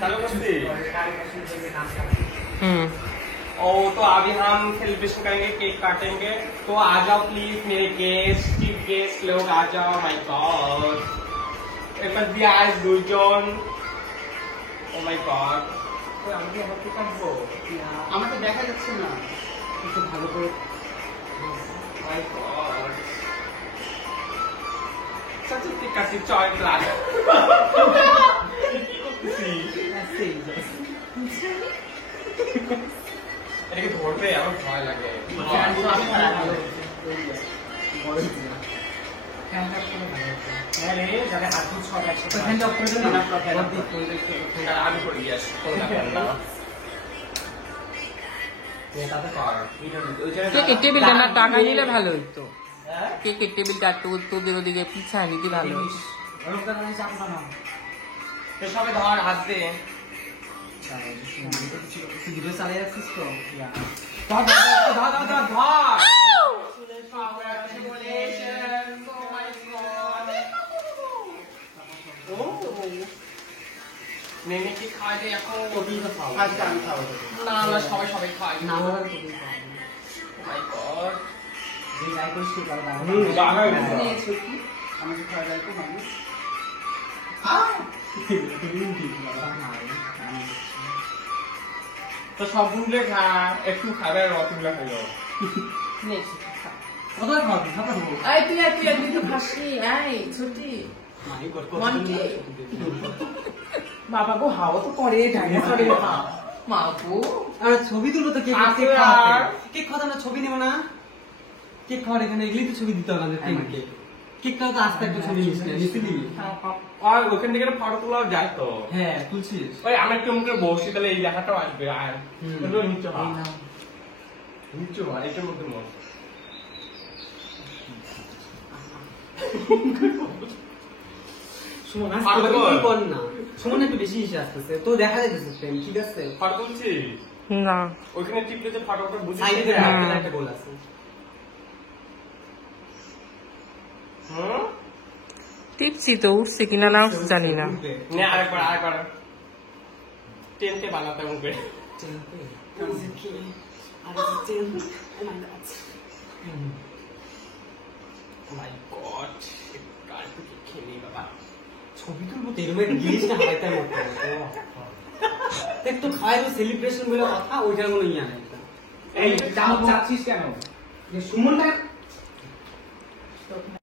चालू कर दे। ओ तो अभी हम सेलिब्रेशन करेंगे, केक काटेंगे, तो आ जाओ प्लीज मेरे गेस्ट, चीफ गेस्ट लोग आ जाओ। माय गॉड, এবার দিয়ে আইস দুইজন। ও মাই গড, আমি আবার কি কাটবো? আমাকে দেখা যাচ্ছে না, একটু ভালো করে। মাই গড, সত্যি ঠিক আছে, চয় ক্লাস এটাকে ধরবে, আমার ভয় লাগে। আমি করে দিয়ে আসি, কেকের টেবিলটা না টাকায় নিলে ভালো হইতো। কেকের টেবিলটা একটু তোদের ওদিকে পিছায় নিতে ভালো হইতো। সবাই ধর হাত দিয়ে চালিয়ে যাচ্ছিস তো। ধর ধর ধর ধর ধর। নেমে কি খাওয়া যায় এখন? না না, সবাই সবাই খায় না। মাই গড, যে যাই করিস তুই ভালো দাও। আমাকে খাওয়া যায় তো মানুষ। তো সব গুলো খা, একটু খাবে আর অতগুলো খাইলো। কতটা খাওয়াবি? খাবার দেবো। তুই তো খাসনি। ছুটি বাবা গো, হাওয়া তো করে ডাইনোসরের মা গো। আর ছবি তুলবো তো, কেক কেক খাওয়া না, ছবি নেবো না। কেক খাওয়ার এখানে এগুলি তো ছবি দিতে হবে আমাদের। কেক খাওয়া তো আস্তে একটা ছবি নিচ্ছিলি। আর ওখান থেকে ফটো তোলাও যায় তো। হ্যাঁ, তুলছিস। ওই আমি একটু মুখে বসি, তাহলে এই দেখাটাও আসবে। আর নিচু হয়, নিচু হয়, এটার মধ্যে মত সুমন না, সুমন একটু বেশি হিসেবে আসতেছে তো, দেখা যাচ্ছে ঠিক আছে। ফটো তুলছি না, ওইখানে টিপলে যে ফটোটা বুঝি সাইডে একটা গোল আছে। টিপসি তো উঠছে কিনা না উঠছে জানি না। আরেকবার টেনতে বানাতে হবে। মাই গড, খেলি বাবা। ছবি তুলবো তো এরকম একটা জিনিসটা হারাইতে মতো। দেখ তো খাওয়াই সেলিব্রেশন বলে কথা, ওইটার কোনো ইয়া নাই। এই চাচ্ছিস কেন? সুমনটা